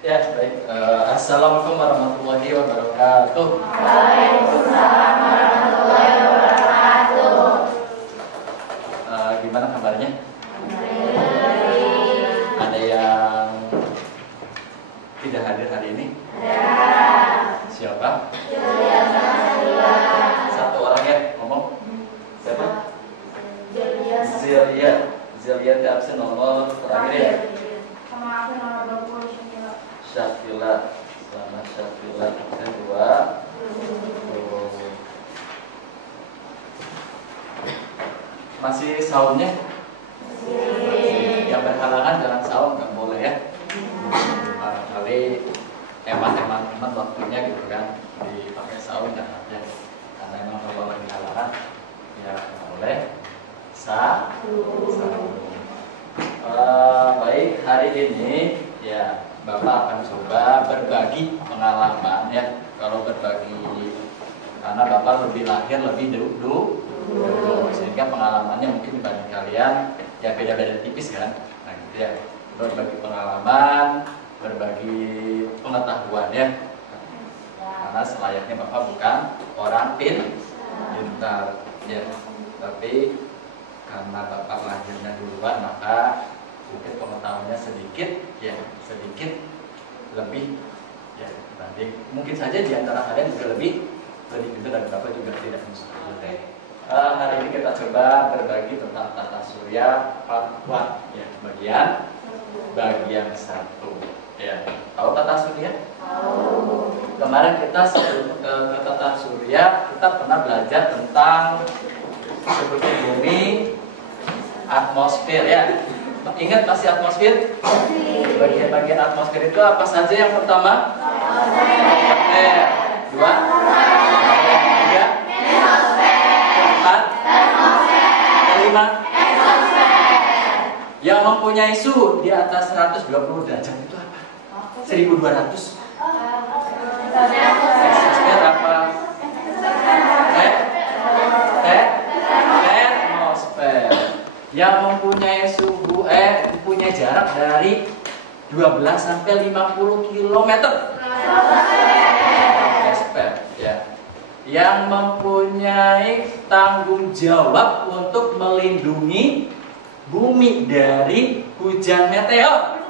Ya, baik. Assalamualaikum warahmatullahi wabarakatuh. Waalaikumsalam warahmatullahi wabarakatuh. Gimana kabarnya? Ada yang tidak hadir hari ini? Ada. Siapa? Julia Sanadula. Satu orang ya, ngomong. Siapa? Julia. Zilia di absen nomor terakhir ya. Sama aku nomor 20 Syafila. Selamat Syafila. Absen 2. Masih saumnya? Yang berhalangan jangan saum, nggak boleh ya. Kali teman-teman waktunya gitu kan dipakai saum jangan aja. Karena emang kalau lagi halangan ya nggak boleh saum. Baik, hari ini ya Bapak akan coba berbagi pengalaman ya. Kalau berbagi karena Bapak lebih lahir lebih dulu, sehingga pengalamannya mungkin dibanding kalian ya beda-beda tipis kan. Nah gitu ya, berbagi pengalaman, berbagi pengetahuan ya. Karena selayaknya Bapak bukan orang pintar ya, tapi karena Bapak lahirnya duluan maka mungkin pengetahuannya sedikit lebih ya dibanding mungkin saja di antara kalian juga lebih pintar dan Bapak juga tidak mustahil. Hari ini kita coba berbagi tentang tata surya part 1 ya, bagian 1 ya. Tahu tata surya? Tahu. Kemarin kita sebelum ke tata surya kita pernah belajar tentang struktur bumi, atmosfer ya. Ingat masih atmosfer? Bagian-bagian atmosfer itu apa saja? Yang pertama? Atmosfer. 2? 3? Keempat? 5? Yang mempunyai suhu di atas 120 derajat itu apa? 1200. Atmosfer apa? Termosfer. Yang mempunyai suhu mempunyai jarak dari 12 sampai 50 km. Atmosfer ya. Yang mempunyai tanggung jawab untuk melindungi bumi dari hujan meteor.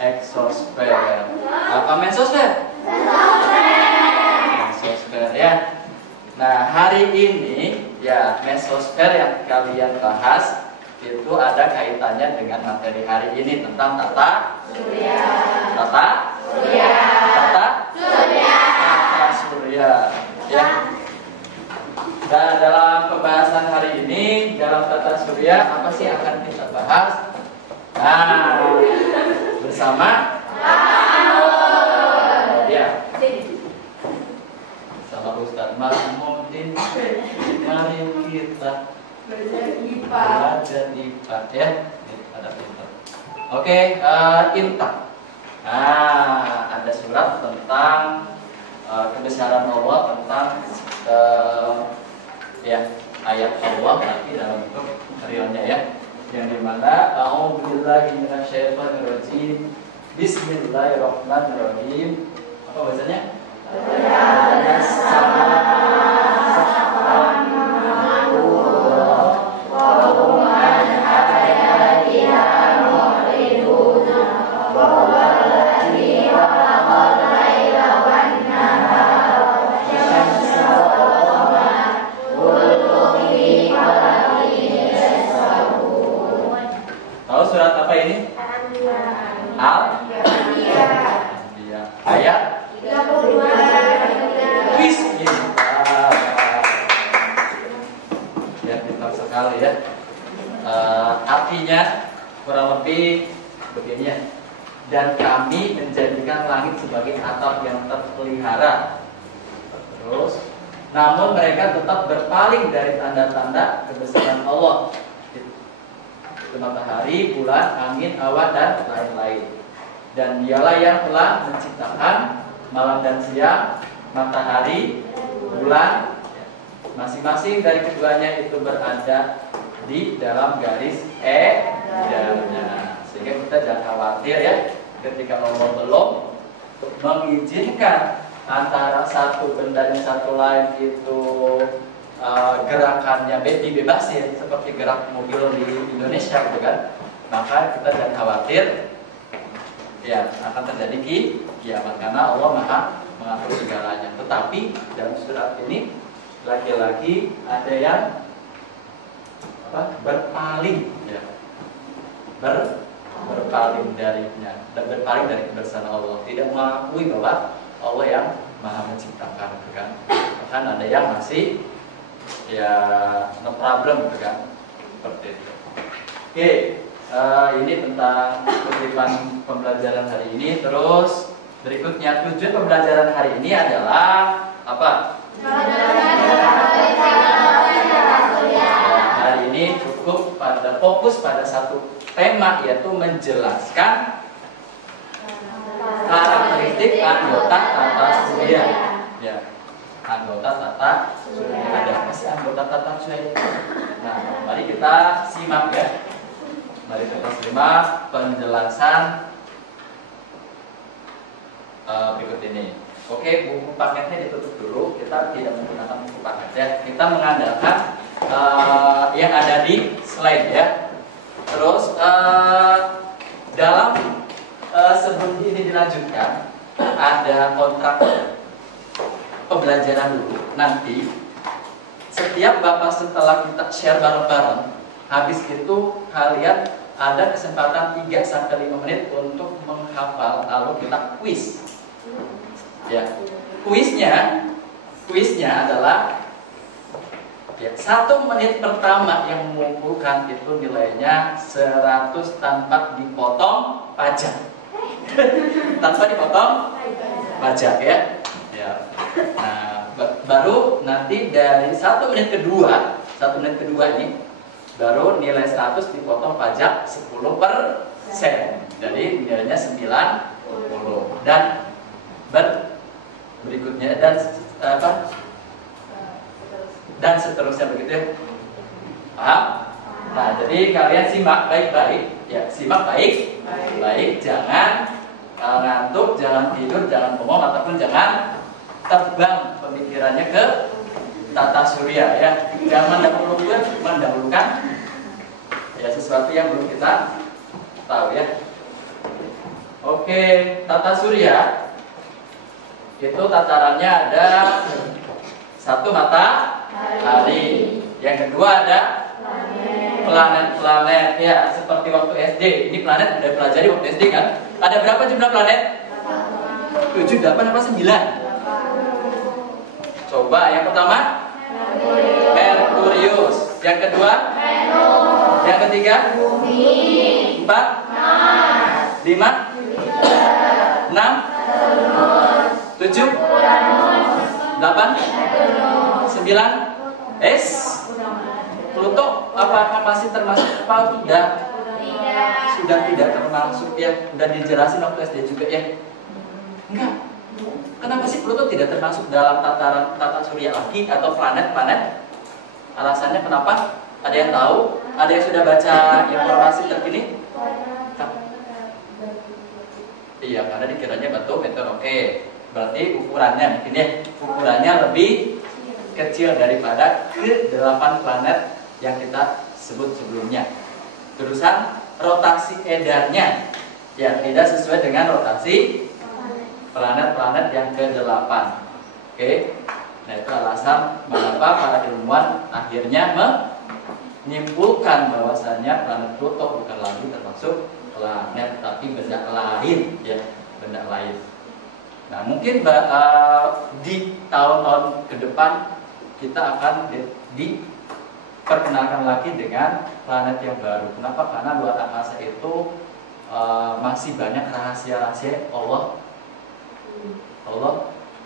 Eksosfer. Apa mesosfer? Mesosfer ya. Nah, hari ini ya mesosfer yang kalian bahas itu ada kaitannya dengan materi hari ini tentang tata surya. Tata surya. Ya. Dan dalam pembahasan hari ini dalam tata surya apa sih yang akan kita bahas? Nah, bersama ya. Sama Ustaz Mahmudin. Mari kita belajar IPA ya. Ada pintar. Oke, Intan. Nah, ada surat tentang kebesaran Allah, tentang ya ayat Allah tapi dalam bentuk realnya ya. Yang dimana a'udzubillahi minasyaitonirrajim. Bismillahirrahmanirrahim. Apa bahasanya? Tahu surat apa ini? Ayat 32. Bismillah. Ya, pintar sekali ya. Artinya kurang lebih begini ya. Dan kami menjadikan langit sebagai atap yang terpelihara. Terus, namun mereka tetap berpaling dari tanda-tanda kebesaran Allah. Itu matahari, bulan, angin, awan, dan lain-lain. Dan dialah yang telah menciptakan malam dan siang, matahari, bulan, masing-masing dari keduanya itu berada di dalam garis edarnya. Sehingga kita jangan khawatir ya, ketika Allah belum mengizinkan antara satu benda dan satu lain itu gerakannya dibebasin seperti gerak mobil di Indonesia gitu kan, maka kita jangan khawatir ya akan terjadi kiamat karena Allah Maha mengatur segalanya. Tetapi dalam surat ini laki-laki ada yang berpaling ya, berpaling darinya dan berpaling dari kebesaran Allah, tidak mengakui bahwa Allah yang Maha menciptakan gitu kan. Bahkan ada yang masih ya no problem gitu kan, seperti itu. Oke, ini tentang kutipan pembelajaran hari ini. Terus berikutnya tujuan pembelajaran hari ini adalah apa? Hari ini cukup pada fokus pada satu tema, yaitu menjelaskan karakteristik anggota tata surya. Ya, anggota tata surya. Ada apa sih anggota tata surya? Nah, mari kita simak ya. Mari kita simak penjelasan berikut ini. Oke, buku paketnya ditutup dulu. Kita tidak menggunakan buku paket ya. Kita mengandalkan yang ada di slide ya. Terus dalam sebelum ini dilanjutkan, ada kontrak pembelajaran dulu. Nanti setiap Bapak setelah kita share bareng-bareng, habis itu kalian ada kesempatan 3-5 menit untuk menghafal, lalu kita quiz. Ya, kuisnya adalah ya, 1 menit pertama yang mengumpulkan itu nilainya 100 tanpa dipotong pajak. Tanpa dipotong pajak ya. Ya. Nah, baru nanti dari 1 menit kedua ini baru nilai 100 dipotong pajak 10%. Jadi nilainya 90 dan berikutnya dan seterusnya begitu ya. Paham? Nah, jadi kalian simak baik-baik ya, simak baik-baik, jangan ngantuk, jangan tidur, jangan bengong ataupun jangan terbang pemikirannya ke tata surya ya. Jangan mendahulukan ya sesuatu yang belum kita tahu ya. Oke, tata surya itu tatarannya ada 1 matahari, yang kedua ada planet-planet ya, seperti waktu SD. Ini planet udah pelajari waktu SD kan? Ada berapa jumlah planet? 7, 8, apa 9? Coba yang pertama Merkurius, yang kedua Venus, yang ketiga Bumi, 4 Mars, 5 6 7 8 9 Pluto apakah masih termasuk apa? Sudah tidak termasuk ya. Sudah dijelasin waktu SD juga ya. Enggak. Kenapa sih Pluto tidak termasuk dalam tataran tata surya lagi atau planet-planet? Alasannya kenapa? Ada yang tahu? Ada yang sudah baca informasi terkini? Iya, karena dikiranya batu meteor. Oke. Berarti ukurannya mungkin ya, ukurannya lebih kecil daripada ke-8 planet yang kita sebut sebelumnya. Terusan rotasi edarnya ya tidak sesuai dengan rotasi planet-planet yang ke-8. Oke. Nah, itu alasan mengapa para ilmuwan akhirnya menyimpulkan bahwasannya planet Pluto bukan lagi termasuk planet tapi benda lain ya, benda lain. Nah, mungkin di tahun-tahun ke depan kita akan diperkenalkan lagi dengan planet yang baru. Kenapa? Karena luar angkasa itu masih banyak rahasia-rahasia Allah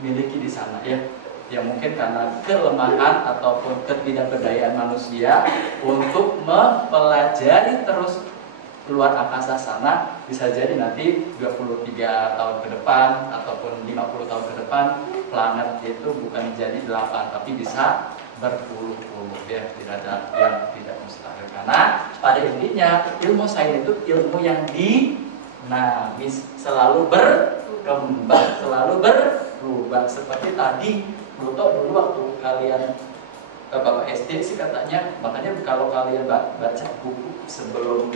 miliki di sana ya. Yang mungkin karena kelemahan ataupun ketidakberdayaan manusia untuk mempelajari terus luar angkasa sana, bisa jadi nanti 23 tahun ke depan ataupun 50 tahun ke depan planet itu bukan jadi 8 tapi bisa berpuluh-puluh ya, tidak ada yang tidak mustahil. Karena pada intinya ilmu sains itu ilmu yang dinamis, selalu berkembang, selalu berubah. Seperti tadi Pluto dulu waktu kalian Bapak SD sih katanya, makanya kalau kalian baca buku sebelum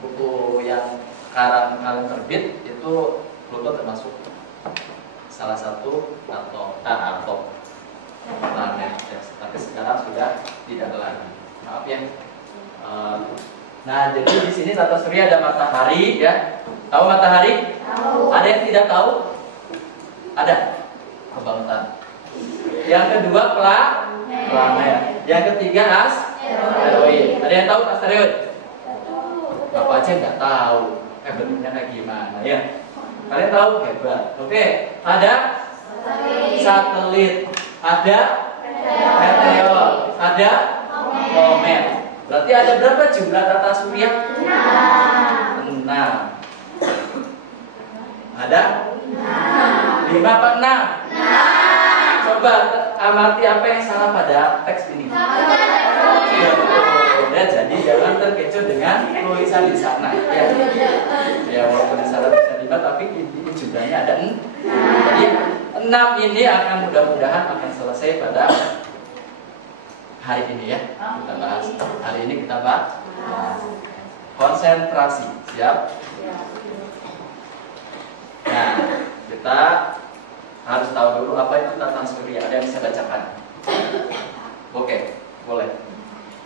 buku yang sekarang kalian terbit itu Pluto termasuk salah satu atau planet ya. Tapi sekarang sudah tidak lagi. Maaf ya. Nah, jadi di sini tata surya ada matahari ya. Tahu matahari? Tahu. Ada yang tidak tahu? Ada. Kebangetan. Yang kedua planet. Yang ketiga asteroid. Ada yang tahu asteroid? Bapak aja nggak tahu. Bentuknya kayak gimana ya? Kalian tahu? Hebat. Oke. Ada satelit. Ada meteor. Ada komet. Berarti ada berapa jumlah tata surya? 6. Ada? 5 apa 6? Coba amati apa yang salah pada teks ini. Ya, betul. Ya, jadi jangan terkecoh dengan tulisan di sana. Ya, walaupun di sana bisa dibaca, tapi ini jumlahnya ada 6. Jadi 6 ini akan mudah-mudahan akan selesai pada hari ini ya. Kita bahas. Hari ini kita bahas konsentrasi. Siap? Nah, kita harus tahu dulu apa itu tata surya. Ada yang bisa bacakan? Oke, boleh.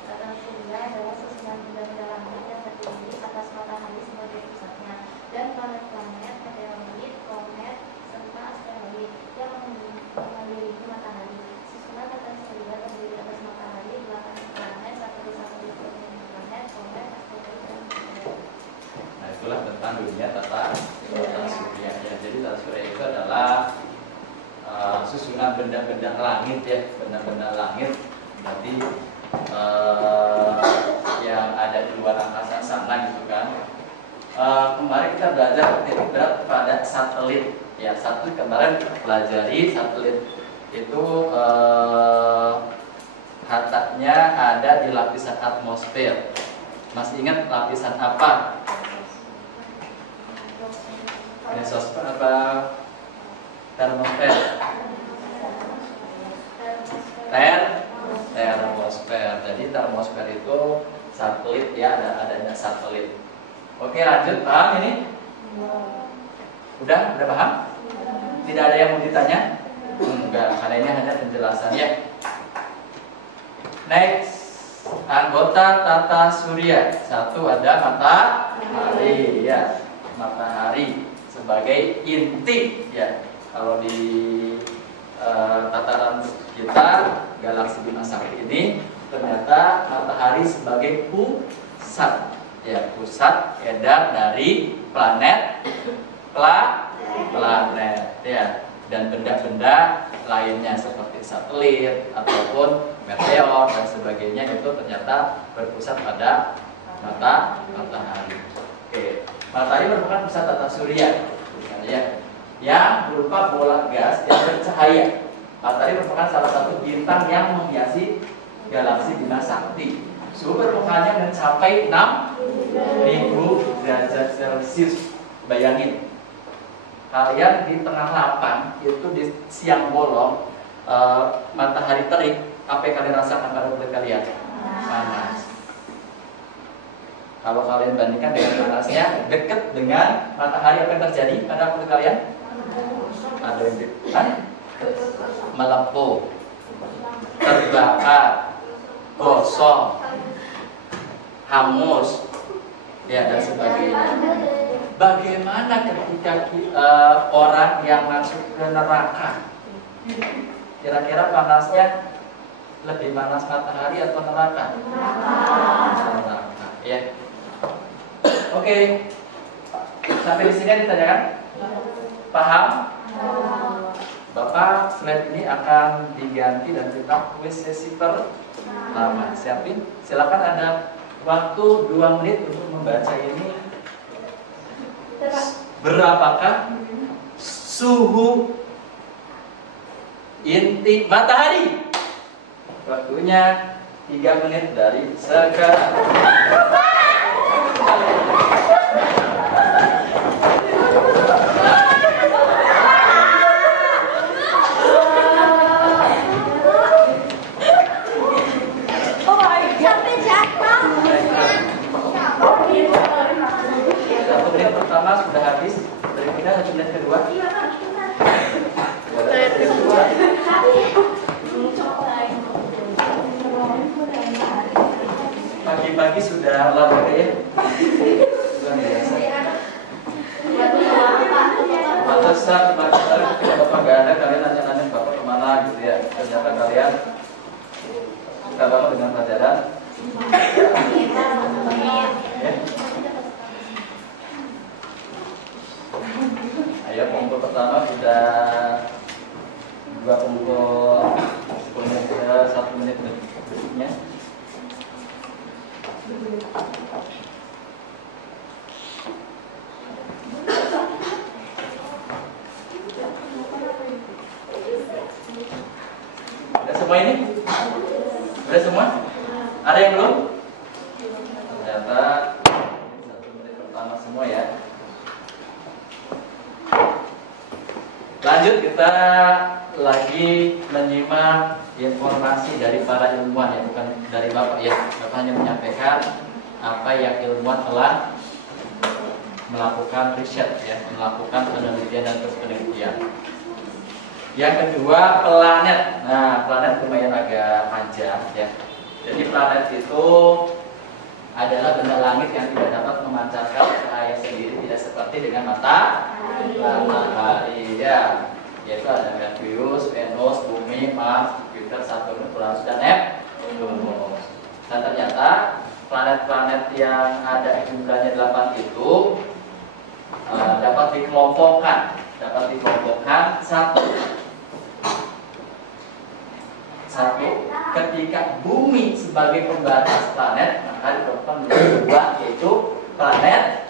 Tata surya adalah susunan benda-benda langit yang terdiri atas matahari sebagai pusatnya dan planet-planet, meteoroid, komet, serta asteroid yang mengelilingi matahari. Susunan tata surya terdiri atas matahari, belakangan planet, satelit-satelit planet, komet, asteroid, dan komet. Nah, itulah tentang dunia tata surya ya. Jadi tata surya itu adalah susunan benda-benda langit ya, benda-benda langit. Berarti yang ada di luar angkasa sana gitu kan. Kemarin kita belajar titik berat pada satelit ya. Satelit kemarin pelajari satelit itu katanya ada di lapisan atmosfer. Masih ingat lapisan apa? Mesosfer apa termosfer? Termosfer. Jadi termosfer itu satelit ya, adanya satelit. Oke, lanjut, paham ini? Udah paham? Tidak ada yang mau ditanya? Enggak, karena ini hanya penjelasannya. Next, anggota tata surya. Satu ada matahari ya, matahari sebagai inti ya. Kalau di tataran kita galaksi Bima Sakti ini ternyata matahari sebagai pusat ya, pusat edar dari planet ya, dan benda-benda lainnya seperti satelit ataupun meteor dan sebagainya itu ternyata berpusat pada matahari. Oke, matahari merupakan pusat tata surya ya, yang berupa bola gas yang bercahaya. Matahari merupakan salah satu bintang yang menghiasi galaksi Bima Sakti. Suhu permukaannya mencapai 6.000 derajat Celcius. Bayangin, kalian di tengah lapang itu di siang bolong, matahari terik, apa yang kalian rasakan pada kulit kalian? Panas. Kalau kalian bandingkan dengan panasnya dekat dengan matahari, apa yang terjadi pada kulit kalian? Ada yang melepuh, terbakar, gosong, hangus, ya dan sebagainya. Bagaimana ketika orang yang masuk ke neraka? Kira-kira panasnya lebih panas matahari atau neraka? Neraka, ya. Oke, sampai di sini ditanyakan? Paham? Bapak slide ini akan diganti dan kita kuis sesi pertama. Siapin, silakan, ada waktu 2 menit untuk membaca ini. Berapakah suhu inti matahari? Waktunya 3 menit dari sekarang. Sudah habis, berikutnya menit kedua. Pagi-pagi sudah lama ya. Luar biasa. Pantesan kemarin ketika bapak nggak ada, kalian nanya-nanya bapak kemana gitu ya. Ternyata kalian suka banget dengan pelajaran. Ayo, kelompok pertama sudah 2 kelompok 10 menit, 1 menit berikutnya. Udah semua ini? Udah semua? Ada yang belum? Ternyata 1 menit pertama semua ya. Lanjut, kita lagi menyimak informasi dari para ilmuwan ya, bukan dari Bapak ya. Bapak hanya menyampaikan apa yang ilmuwan telah melakukan riset ya, melakukan penelitian dan terus penelitian. Yang kedua, planet. Nah, planet lumayan agak panjang ya. Jadi planet itu adalah benda langit yang tidak dapat memancarkan cahaya sendiri, tidak seperti dengan matahari ya, yaitu ada Merkurius, Venus, Bumi, Mars, Jupiter, Saturnus, Uranus, dan Neptunus. Dan ternyata planet-planet yang ada jumlahnya 8 itu dapat dikelompokkan satu ketika Bumi sebagai pembatas planet, maka dikelompokkan menjadi 2, yaitu planet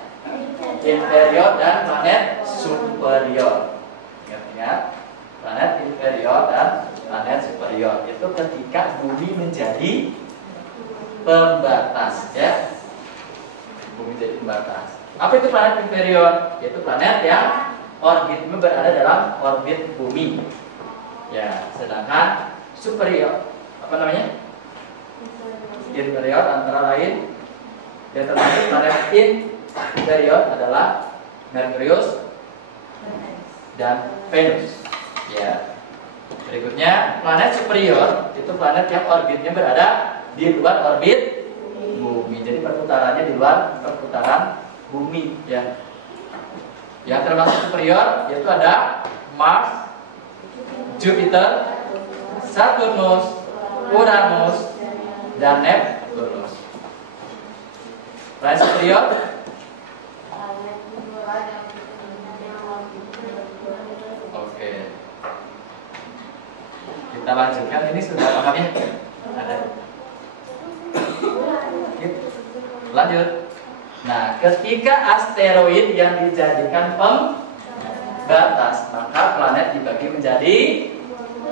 inferior dan planet superior. Ingat-ingat, planet inferior dan planet superior itu ketika Bumi menjadi pembatas ya. Bumi jadi pembatas. Apa itu planet inferior? Yaitu planet yang orbitnya berada dalam orbit Bumi. Ya, sedangkan superior apa namanya? Inferior antara lain yang termasuk planet inferior adalah Merkurius dan Venus. Ya. Berikutnya planet superior itu planet yang orbitnya berada di luar orbit Bumi. Jadi perputarannya di luar perputaran Bumi ya. Yang termasuk superior yaitu ada Mars, Jupiter, Saturnus, Uranus, dan Neptunus. Planet superior oke. Kita lanjutkan, ini sudah paham ya? Ada. Lanjut. Nah, ketika asteroid yang dijadikan pembatas, maka planet dibagi menjadi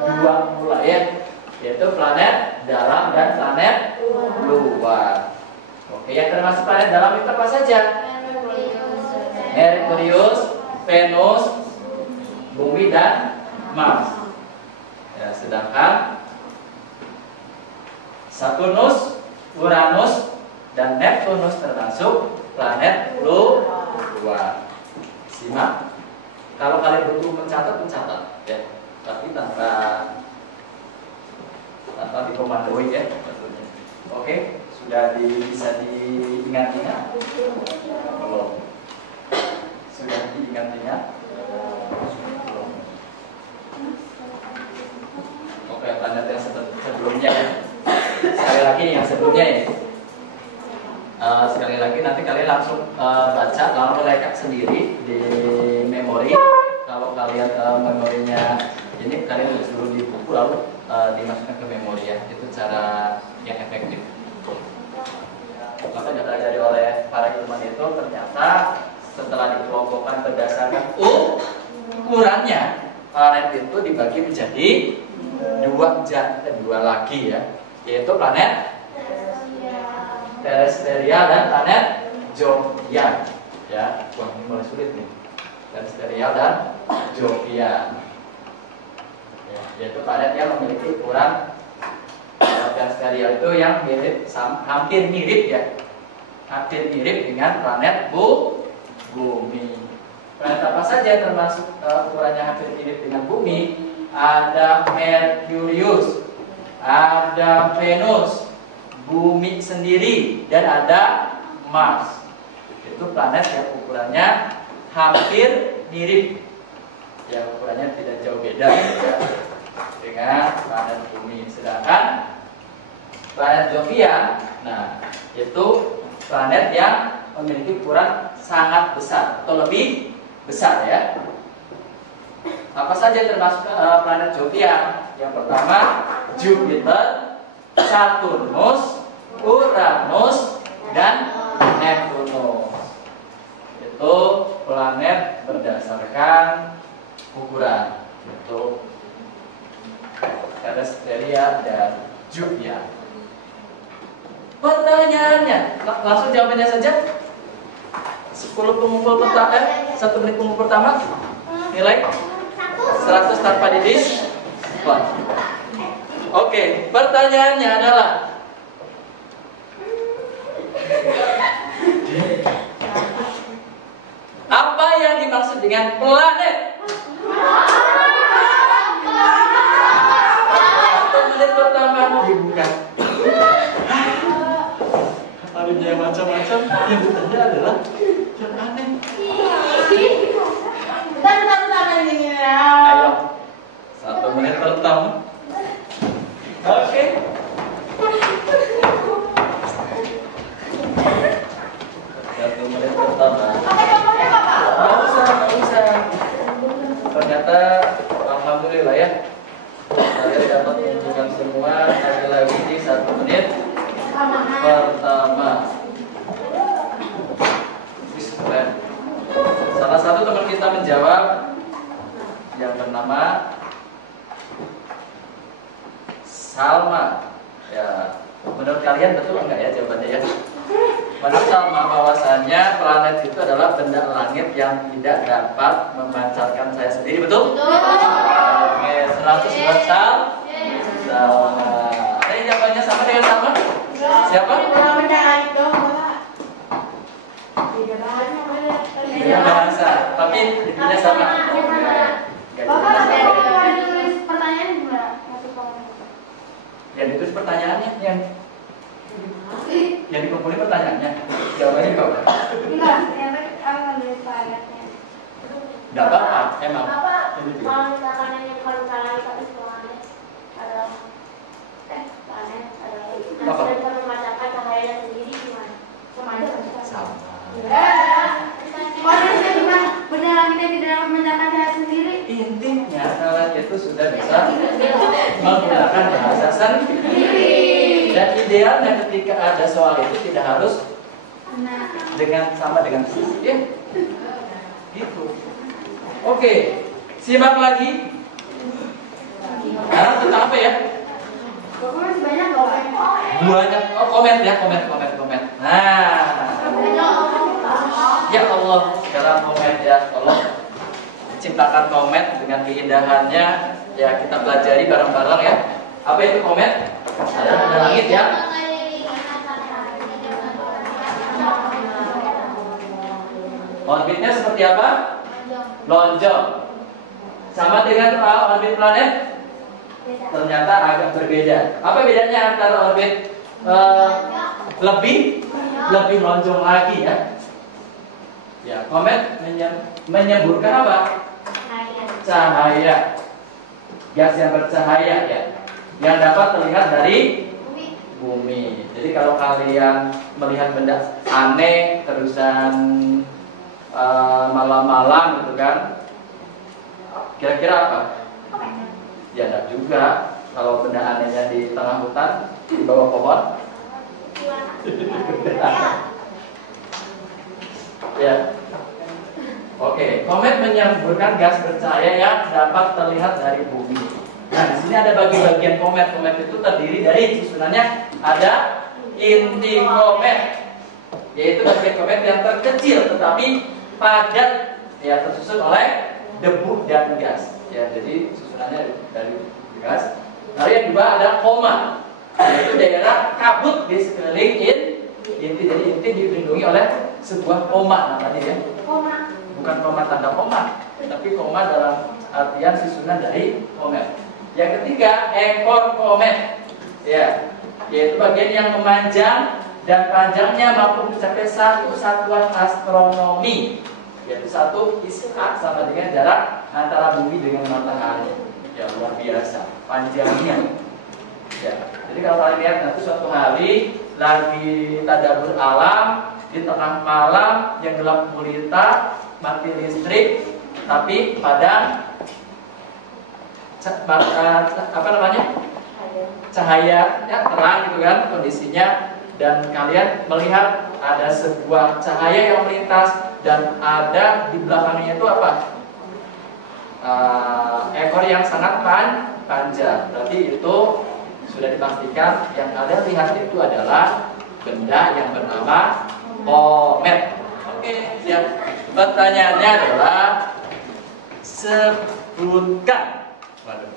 2 pula ya, yaitu planet dalam dan planet luar. Oke, yang termasuk planet dalam itu apa saja? Merkurius, Venus, Bumi, dan Mars. Ya, sedangkan Saturnus, Uranus, dan Neptunus termasuk planet luar. Simak. Kalau kalian butuh mencatat ya, tapi tanpa dikomandoi ya tentunya. Oke, sudah bisa diingat-ingat? Belum. Sudah diingat-ingat? Belum. Oke, planet yang sebelumnya ya. Sekali lagi yang sebelumnya ya. Sekali lagi nanti kalian langsung baca, lalu rekap sendiri di memori. Kalau kalian memorinya ini kalian tulis dulu di buku lalu dimasukkan ke memori ya. Itu cara yang efektif. Maka yang dipelajari oleh para ilmuwan itu ternyata setelah dikelompokkan berdasarkan ukurannya, planet itu dibagi menjadi dua lagi ya. yaitu planet Terrestrial dan planet Jovian. Ya, wah ini mulai sulit nih. Terrestrial dan Jovian. Ya, yaitu planet yang memiliki ukuran terrestrial itu yang mirip, hampir mirip ya, hampir mirip dengan planet Bumi. Planet apa saja termasuk ukurannya hampir mirip dengan Bumi? Ada Merkurius, ada Venus, Bumi sendiri, dan ada Mars. Itu planet yang ukurannya hampir mirip, ya ukurannya tidak jauh beda ya, dengan planet Bumi. Sedangkan planet Jovian, nah itu planet yang memiliki ukuran sangat besar atau lebih besar ya. Apa saja termasuk planet Jovian? Yang pertama Jupiter, Saturnus, Uranus, dan Neptunus. Itu planet berdasarkan ukuran, yaitu Terrestrial dan Jovian. Pertanyaannya, langsung jawabannya saja. 10 pengumpul pertama, 1 menit pengumpul pertama, nilai 100 tanpa didiskon. Oke, pertanyaannya adalah apa yang dimaksud dengan planet? 1 menit pertama dibuka. Ada yang macam-macam, yang ditanya adalah yang aneh. Ayo, 1 menit pertama. Oke. 1 menit pertama. Nggak usah. Ternyata alhamdulillah ya, saya dapat menunjukkan semua lagi di 1 menit pertama. Salah satu teman kita menjawab yang bernama Salma. Ya, menurut kalian betul enggak ya jawabannya ya? Menurut Salma bahwasannya planet itu adalah benda langit yang tidak dapat memancarkan cahaya sendiri, betul? Betul. Oke, 100 buat Salma. Ada yang jawabannya sama dengan Salma? Siapa? Beda bahasa, tapi intinya sama. Yang ditulis pertanyaannya, yang dikumpulin pertanyaannya, jawabannya kau. Enggak apa-apa, emang. Kalau misalkan ini kalau tapi semuanya adalah planet adalah bisa memancarkan cahaya sendiri gimana? Sama. Benda langitnya tidak memancarkan cahaya sendiri. Intinya planet itu sudah bisa menggunakan bahasa sendiri. Dan idealnya ketika ada soal itu tidak harus sama dengan ya. Gitu. Oke, simak lagi. Sekarang tentang apa ya? Masih banyak loh. Banyak. Oh, komen ya, komen. Nah, ya Allah, dalam komen ya Allah ciptakan komen dengan keindahannya. Ya kita pelajari bareng-bareng ya. Apa itu komen? Ada benda langit ya. Orbitnya seperti apa? Lonjong. Sama dengan orbit planet? Ternyata agak berbeda. Apa bedanya antara orbit lebih lonjong lagi ya? Ya, komet menyemburkan apa? Cahaya. Gas yang bercahaya ya, yang dapat terlihat dari bumi. Jadi kalau kalian melihat benda aneh terusan malam-malam gitu kan, kira-kira apa? Ya enggak juga. Kalau benda anehnya di tengah hutan, di bawah pohon. Ya. Oke, komet menyemburkan gas bercahaya yang dapat terlihat dari bumi. Nah, di sini ada bagi-bagian komet. Komet itu terdiri dari susunannya ada inti komet, yaitu bagian komet yang terkecil tetapi padat, ya, tersusun oleh debu dan gas. Ya, jadi susunannya dari gas. Lalu yang kedua ada koma, yaitu daerah kabut di sekeliling inti. Jadi inti dilindungi oleh sebuah koma namanya ya. Koma. Bukan koma tanda koma, tapi koma dalam artian susunan dari komet. Yang ketiga, ekor komet, ya, yaitu bagian yang memanjang dan panjangnya mampu mencapai 1 satuan astronomi, yaitu 1 ishak sama dengan jarak antara bumi dengan matahari. Ya, luar biasa panjangnya. Ya, jadi kalau kalian lihat nanti suatu hari lagi tadabbur alam di tengah malam yang gelap gulita, mati listrik, tapi padang apa namanya, cahaya ya, terang gitu kan kondisinya, dan kalian melihat ada sebuah cahaya yang melintas dan ada di belakangnya itu apa, ekor yang sangat panjang. Berarti itu sudah dipastikan yang kalian lihat itu adalah benda yang bernama komet. Oke, siap. Pertanyaannya adalah sebutkan. Waduh,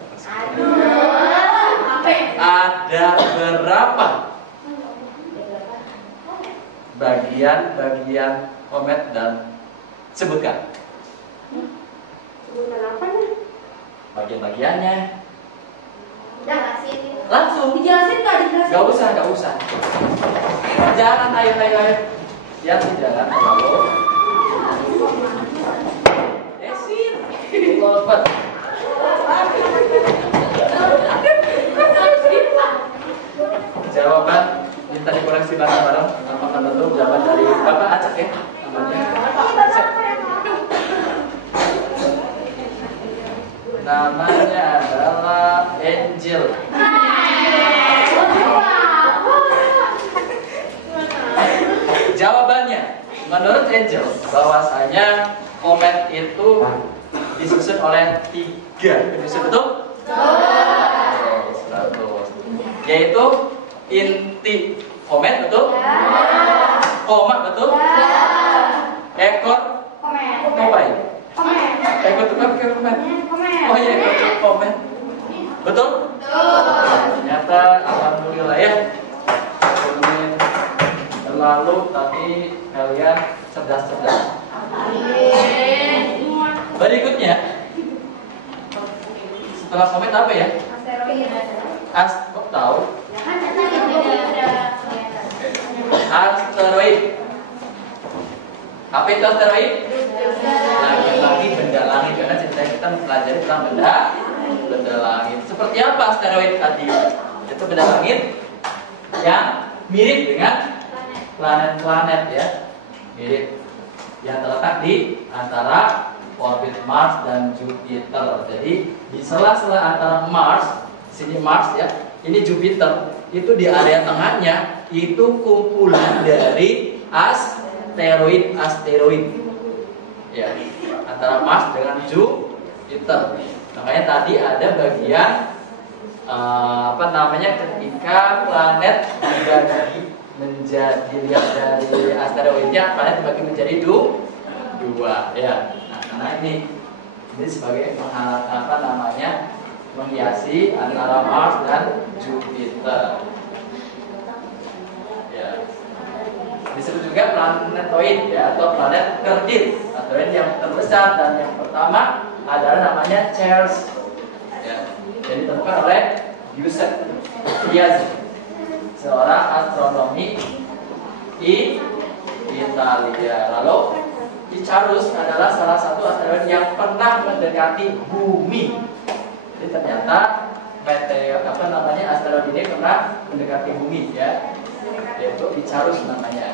ada berapa bagian-bagian komet dan sebutkan. Sebutkan apa nih? Bagian-bagiannya. Udah kasih. Langsung. Dijelasin nggak dijelasin? Gak usah. Jangan, ayo. Ya, jangan terlalu. Esin. Lompat. Jawaban minta dikoreksi bareng-bareng. Apakah betul jawaban dari Bapak Acak ya? Namanya adalah Angel. Jawabannya menurut Angel bahwasanya komet itu disusun oleh 3 penyusun, betul? Yaitu inti komet, betul? Koma, betul? Ekor komet. Ekor komet. Oh iya, ekor komet. Betul? Ternyata alhamdulillah ya. Lalu tapi kalian cerdas. Berikutnya, setelah komet apa ya? Kok tahu? Asteroid. Apa itu asteroid? Lagi-lagi benda langit, karena cerita kita mempelajari tentang benda langit. Seperti apa asteroid tadi? Itu benda langit yang mirip dengan planet-planet ya, mirip, yang terletak di antara orbit Mars dan Jupiter. Jadi di sela-sela antara Mars, sini Mars ya, ini Jupiter, itu di area tengahnya itu kumpulan dari asteroid ya, antara Mars dengan Jupiter. Makanya tadi ada bagian ketika planet menjadi dilihat dari asteroidnya, planet dibagi menjadi dua ya. Nah, karena ini sebagai menghiasi antara Mars dan Jupiter ya. Disebut juga planetoid ya, atau planet kerdil. Asteroid yang terbesar dan yang pertama adalah namanya Ceres ya, yang ditemukan oleh Giuseppe Piazzi, seorang astronomi Italia. Lalu Icarus adalah salah satu asteroid yang pernah mendekati bumi. Jadi ternyata asteroid ini pernah mendekati bumi ya, yaitu Icarus namanya,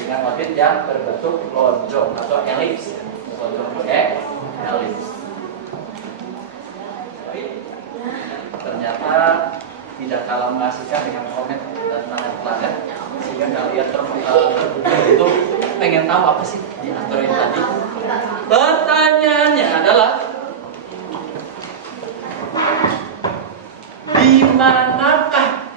dengan orbit yang berbentuk lonjong atau elips. Lonjong elips. Ternyata tidak kalah mengasihkan dengan komet dan planet-planet, sehingga kalian terbuka itu pengen tahu apa sih di asteroid tadi. Pertanyaannya adalah manakah?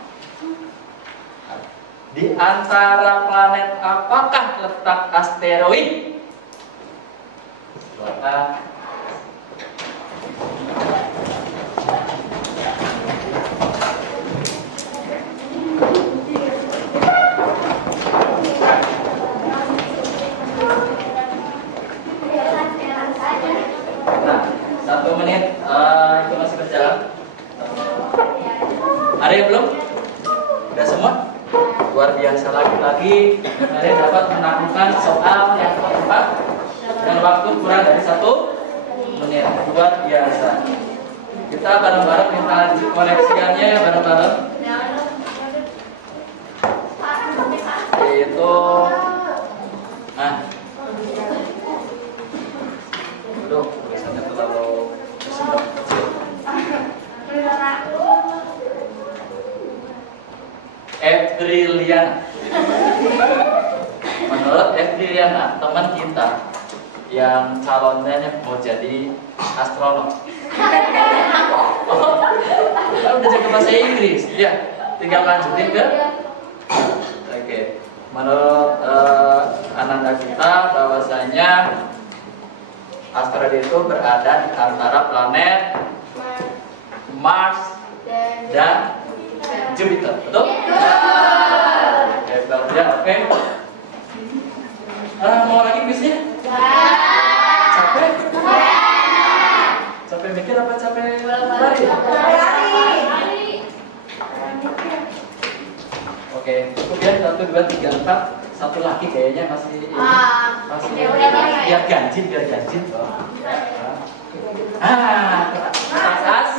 Di antara planet apakah letak asteroid? Silakan. Nah, 1 menit itu masih berjalan. Ada yang belum? Udah semua? Luar biasa, lagi-lagi kalian dapat menaklukkan soal yang keempat dengan waktu kurang dari 1 menit. Luar biasa. Kita bareng-bareng minta koneksiannya bareng-bareng. Yaitu aduh, tulisannya terlalu kecil. Efriliana. Menurut Efriliana, teman kita yang calonnya mau jadi astronot. Udah jaga bahasa Inggris, ya. Tinggal lanjutin ke. Oke. Menurut Ananda kita bahwasanya asteroid itu berada di antara planet Mars dan Jupiter, betul? Hebat ya, oke. Mau lagi kuisnya? Capek? Capek mikir apa capek lari? Oke, kemudian 1, 2, 3, 4. Satu lagi kayaknya masih biar ganjil. Asas.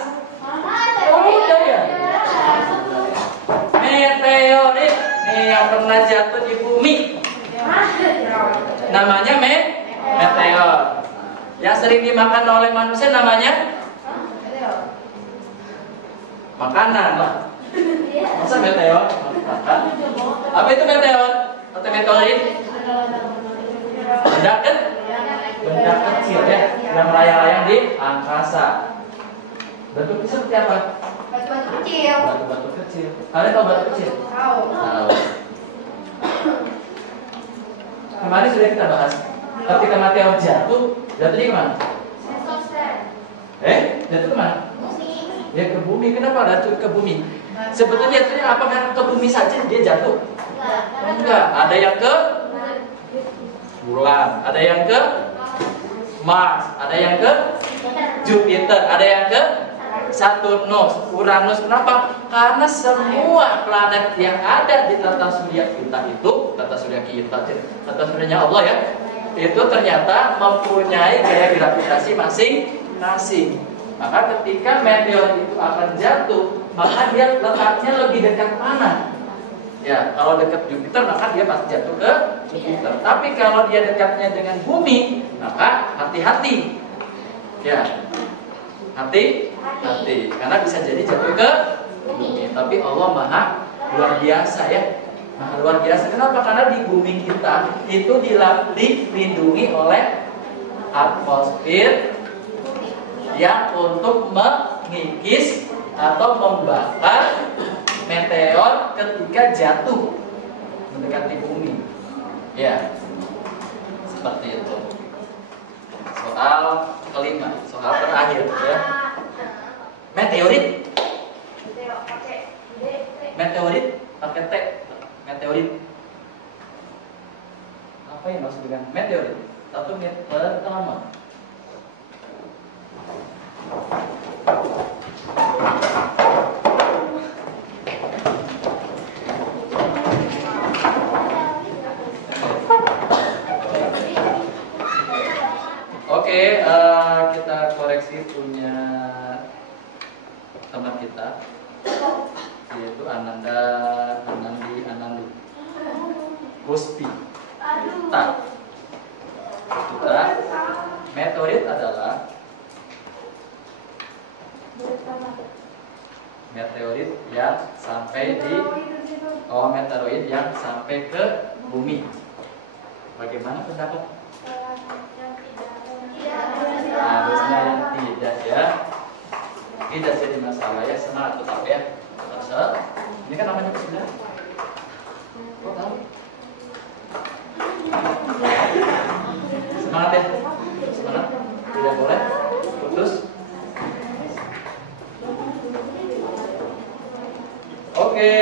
Oh, udah ya. Meteorit nih yang pernah jatuh di bumi. Namanya meteor. Yang sering dimakan oleh manusia namanya makanan lah. Masa meteor? Apa itu meteor? Atau meteorit? Benda kecil ya, yang melayang-layang di angkasa. Bentuknya seperti apa? Batu-batu kecil. Batu-batu kecil. Kalian tahu batu kecil? Tahu. Kemarin sudah kita bahas. Ketika meteor jatuh di kemana? Jatuh kemana? Ya ke bumi. Kenapa jatuh ke bumi? Sebetulnya jatuhnya apakah ke bumi saja dia jatuh? Enggak. Ada yang ke bulan, ada yang ke Mars, ada yang ke Jupiter, ada yang ke Saturnus, Uranus. Kenapa? Karena semua planet yang ada di tata surya kita itu, tata suryanya Allah ya, itu ternyata mempunyai gaya gravitasi masing-masing. Maka ketika meteor itu akan jatuh, maka dia letaknya lebih dekat mana? Ya, kalau dekat Jupiter maka dia pasti jatuh ke Jupiter. Tapi kalau dia dekatnya dengan bumi, maka hati-hati. Ya, hati-hati, karena bisa jadi jatuh ke bumi. Tapi Allah Maha luar biasa ya, Maha luar biasa. Kenapa? Karena di bumi kita itu dilindungi oleh atmosfer yang untuk mengikis atau membakar meteor ketika jatuh mendekati bumi. Ya, seperti itu. Soal kelima, soal terakhir ya. Meteorit pakai T. Meteorit. Apa yang maksud dengan meteorit? 1 menit pertama. Oke, kita koreksi punya teman kita, yaitu Anandi Kuspi. Kita meteorit adalah meteorit yang sampai meteoroid yang sampai ke bumi. Bagaimana pendapat? Harusnya yang tidak ya. Tidak jadi masalah ya, semangat tetap ya. Ini kan namanya kesudahan. Kok tahu? Semangat ya, semangat. Tidak boleh putus. Oke.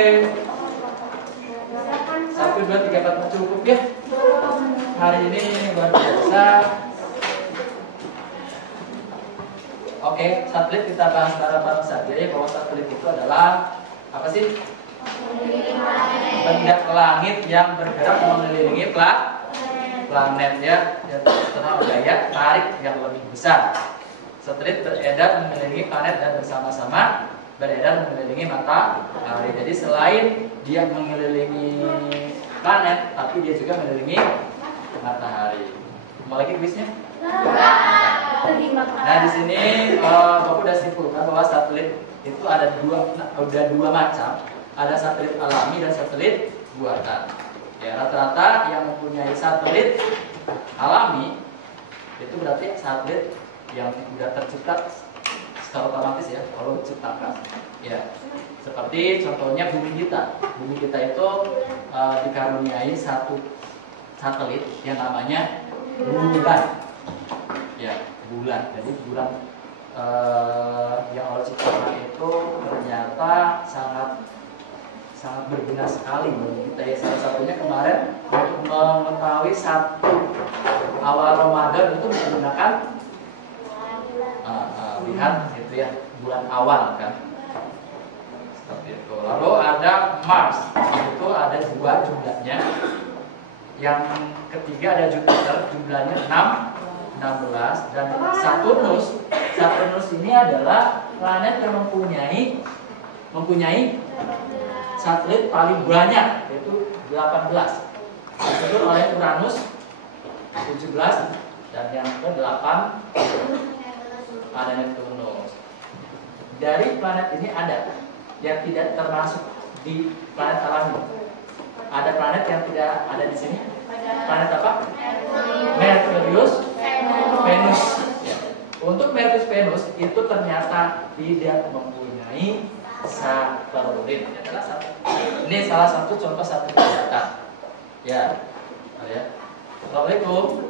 1, 2, 3, 4 cukup ya. Hari ini luar biasa. Oke, satelit kita bahas bareng-bareng saja ya, bahwa satelit itu adalah apa sih? Benda langit yang bergerak mengelilingi planet ya, terkena daya tarik yang lebih besar. Satelit beredar mengelilingi planet dan bersama-sama beredar mengelilingi matahari. Jadi selain dia mengelilingi planet, tapi dia juga mengelilingi matahari. Mau lagi kuisnya? Nah di sini Bapak sudah simpulkan bahwa satelit itu ada dua macam, ada satelit alami dan satelit buatan. Ya rata-rata yang mempunyai satelit alami itu berarti satelit yang sudah tercipta secara otomatis ya, kalau diciptakan. Ya seperti contohnya bumi kita. Bumi kita itu dikaruniai satu satelit yang namanya bulan. Ya, bulan. Jadi bulan yang Allah ciptakan itu ternyata sangat berguna sekali bagi kita ya. Salah satunya kemarin untuk mengetahui satu awal Ramadan itu menggunakan lihat gitu ya, bulan awal kan. Seperti itu. Lalu ada Mars, itu ada 2 jumlahnya. Yang ketiga ada Jupiter, jumlahnya 16, dan Saturnus ini adalah planet yang mempunyai satelit paling banyak, yaitu 18. Disusul oleh Uranus 17 dan yang ke-8 ada Neptunus. Dari planet ini ada yang tidak termasuk di planet alami. Ada planet yang tidak ada di sini. Planet apa? Merkurius, Venus. Ya. Untuk Merkurius, Venus itu ternyata tidak mempunyai satelit. Ini salah satu contoh satelit buatan. Ya. Assalamualaikum.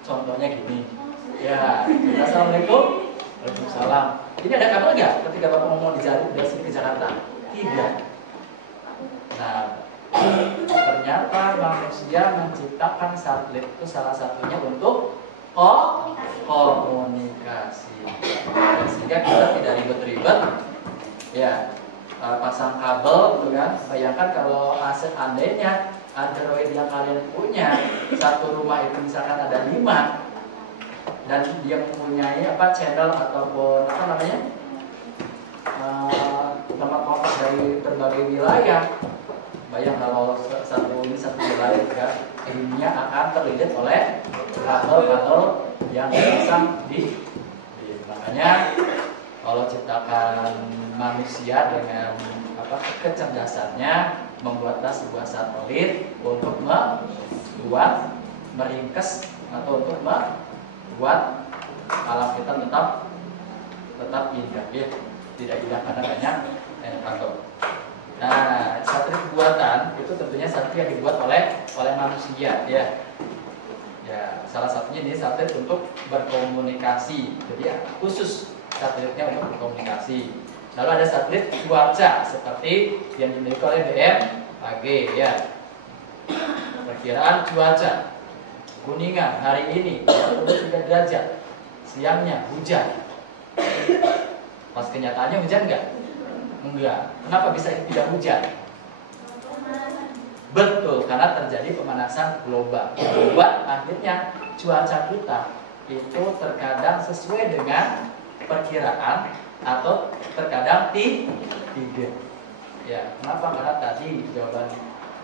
Contohnya gini. Ya. Assalamualaikum. Waalaikumsalam. Ini ada kabar nggak ketika Bapak ngomong di sini ke Jakarta? Tidak. Nah, ternyata manusia menciptakan satelit itu salah satunya untuk komunikasi. Sehingga kita tidak ribet-ribet ya pasang kabel, gitu kan. Bayangkan kalau seandainya Android yang kalian punya satu rumah itu misalkan ada 5 dan dia mempunyai channel ataupun tempat kontak dari berbagai wilayah. Bayang kalau satu wilayah kan, dunia akan terlilit oleh kabel-kabel yang dipasang di makanya kalau ciptakan manusia dengan kecerdasannya membuatlah sebuah satelit untuk meringkes atau untuk membuat alam kita tetap indah ya, tidak indah karena banyak faktor. Nah, satelit buatan itu tentunya satelit yang dibuat oleh manusia ya. Ya, salah satunya ini satelit untuk berkomunikasi. Jadi ya, khusus satelitnya untuk berkomunikasi. Lalu ada satelit cuaca seperti yang dimiliki oleh BMKG ya. Perkiraan cuaca Kuningan hari ini 23 derajat. Siangnya hujan. Pas kenyataannya hujan enggak? Enggak. Kenapa bisa tidak hujan? Betul, karena terjadi pemanasan global. Membuat akhirnya cuaca kita itu terkadang sesuai dengan perkiraan atau terkadang tidak. Ya, kenapa? Karena tadi jawaban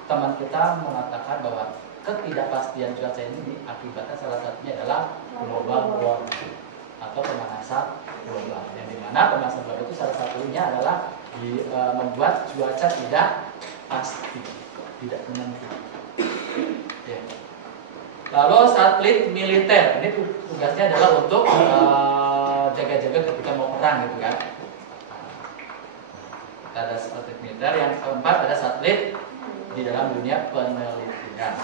teman kita mengatakan bahwa ketidakpastian cuaca ini diakibatkan salah satunya adalah global warming atau pemanasan global. Yang dimana pemanasan global itu salah satunya adalah membuat cuaca tidak pasti, tidak menentu. Ya. Lalu satelit militer ini tugasnya adalah untuk jaga-jaga ketika mau perang gitu kan. ada satelit militer, yang keempat ada satelit di dalam dunia penelitian.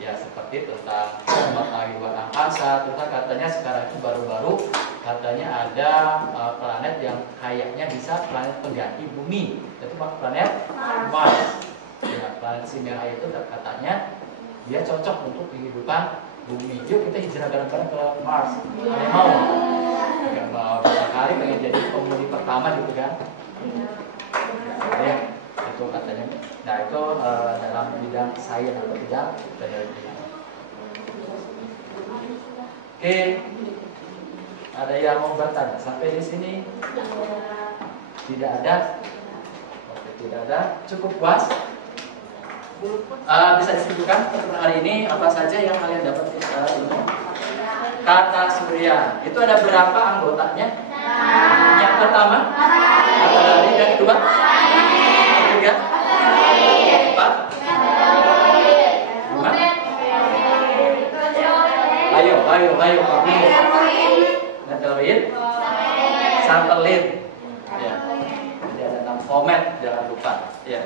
Ya seperti tentang matahari luar angkasa, tentang katanya sekarang itu baru-baru katanya ada planet yang kayaknya bisa planet pengganti bumi, itu planet Mars. Ya, planet si merah itu katanya dia cocok untuk kehidupan bumi. Yuk kita hijrah bareng-bareng ke Mars. Ada yang mau? Gak mau. Barangkali pengen jadi penghuni pertama gitu kan? Ya, itu katanya. Nah itu dalam bidang sains atau bidang penelitian. Oke, ada yang mau bertanya sampai di sini? Tidak ada? Oke, tidak ada. Cukup puas? Bisa disebutkan pertemuan hari ini apa saja yang kalian dapat ilmu? Kata surya. Itu ada berapa anggotanya? Yang pertama? Matahari. Yang kedua? Ketiga? Empat? Lima? Ayo. Meteorit. Satelit. Ya. Jadi ada 6 komet, jangan lupa. Ya.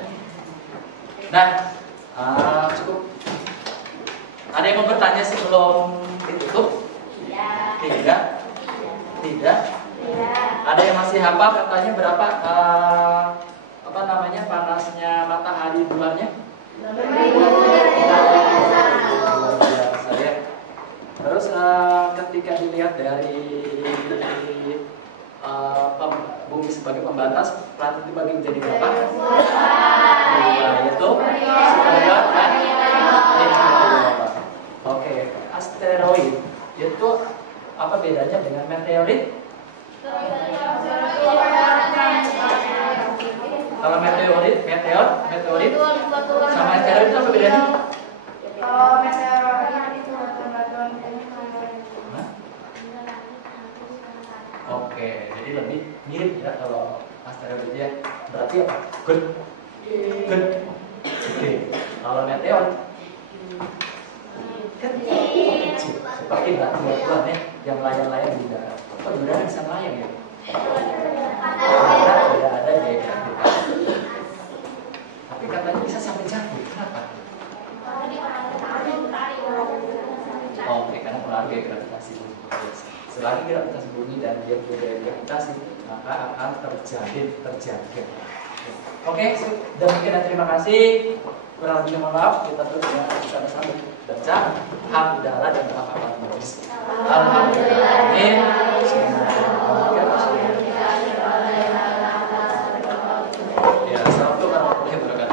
Nah, cukup. Ada yang mau bertanya sebelum ditutup? Tidak. Ada yang masih hafal katanya berapa panasnya matahari di luarnya? Terus ketika dilihat dari bumi sebagai pembatas, planet dibagi menjadi berapa? Yaitu asteroid dan meteor. Oke, asteroid itu apa bedanya dengan meteorit? Kalau meteorit sama asteroid itu apa bedanya? Kalau meteorit itu batu-batuan Oke, jadi lebih mirip ya kalau asteroid ya. Berarti apa? Good. Oke. Kalau meteor kecil, seperti batu-batuan ya, yang layang-layang di udara. Kok di udara bisa melayang ya? Karena tidak ada gaya gravitasi. Tapi katanya bisa sampai jatuh. Kenapa? Oke, karena pengaruh gaya gravitasi bumi. Selagi gravitasi bumi dan dia punya gaya gravitasi, maka akan terjaga. Oke, demikian, terima kasih. Kurang lebih mohon maaf, kita tutup dengan kita sambut baca hamdalah dan hafal majlis. Alhamdulillah. Ya, assalamualaikum warahmatullahi wabarakatuh.